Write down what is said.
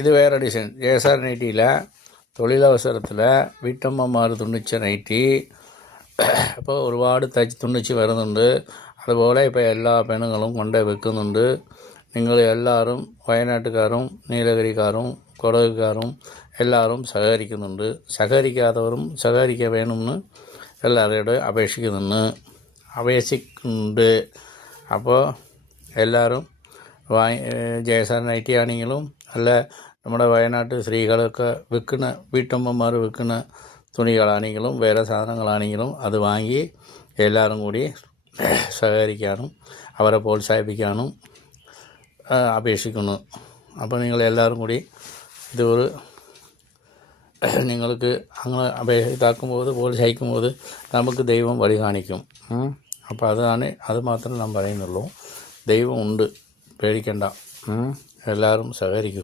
ഇത് വേറെ ഡിസൈൻ ജയസാർ നൈറ്റിയിൽ തൊഴിലവസരത്തിൽ വീട്ടമ്മമാർ തുന്നിച്ച നൈറ്റി അപ്പോൾ ഒരുപാട് തയ്ച്ച് തുന്നിച്ച് വരുന്നുണ്ട്. അതുപോലെ ഇപ്പോൾ എല്ലാ പെണ്ണുങ്ങളും കൊണ്ടേ വെക്കുന്നുണ്ട്. നിങ്ങൾ എല്ലാവരും വയനാട്ടുകാരും നീലഗിരിക്കാരും കൊടകുകാരും എല്ലാവരും സഹകരിക്കുന്നുണ്ട്. സഹകരിക്കാത്തവരും സഹകരിക്കാൻ വേണമെന്ന് എല്ലാവരോടും അപേക്ഷിക്കുന്നുണ്ട്. അപ്പോൾ എല്ലാവരും ജയസാർ നൈറ്റി ആണെങ്കിലും അല്ല നമ്മുടെ വയനാട്ട് സ്ത്രീകളൊക്കെ വിൽക്കുന്ന വീട്ടമ്മമാർ വിൽക്കുന്ന തുണികളാണെങ്കിലും വേറെ സാധനങ്ങളാണെങ്കിലും അത് വാങ്ങി എല്ലാവരും കൂടി സഹകരിക്കാനും അവരെ പ്രോത്സാഹിപ്പിക്കാനും അപേക്ഷിക്കുന്നു. അപ്പോൾ നിങ്ങളെല്ലാവരും കൂടി ഇതൊരു നിങ്ങൾക്ക് അങ്ങനെ ഇതാക്കുമ്പോൾ പ്രോത്സാഹിക്കുമ്പോൾ നമുക്ക് ദൈവം വഴി കാണിക്കും. അപ്പോൾ അത് മാത്രമേ ഞാൻ പറയുന്നുള്ളൂ. ദൈവം ഉണ്ട്, പേടിക്കണ്ട. എല്ലാവരും സഹകരിക്കും.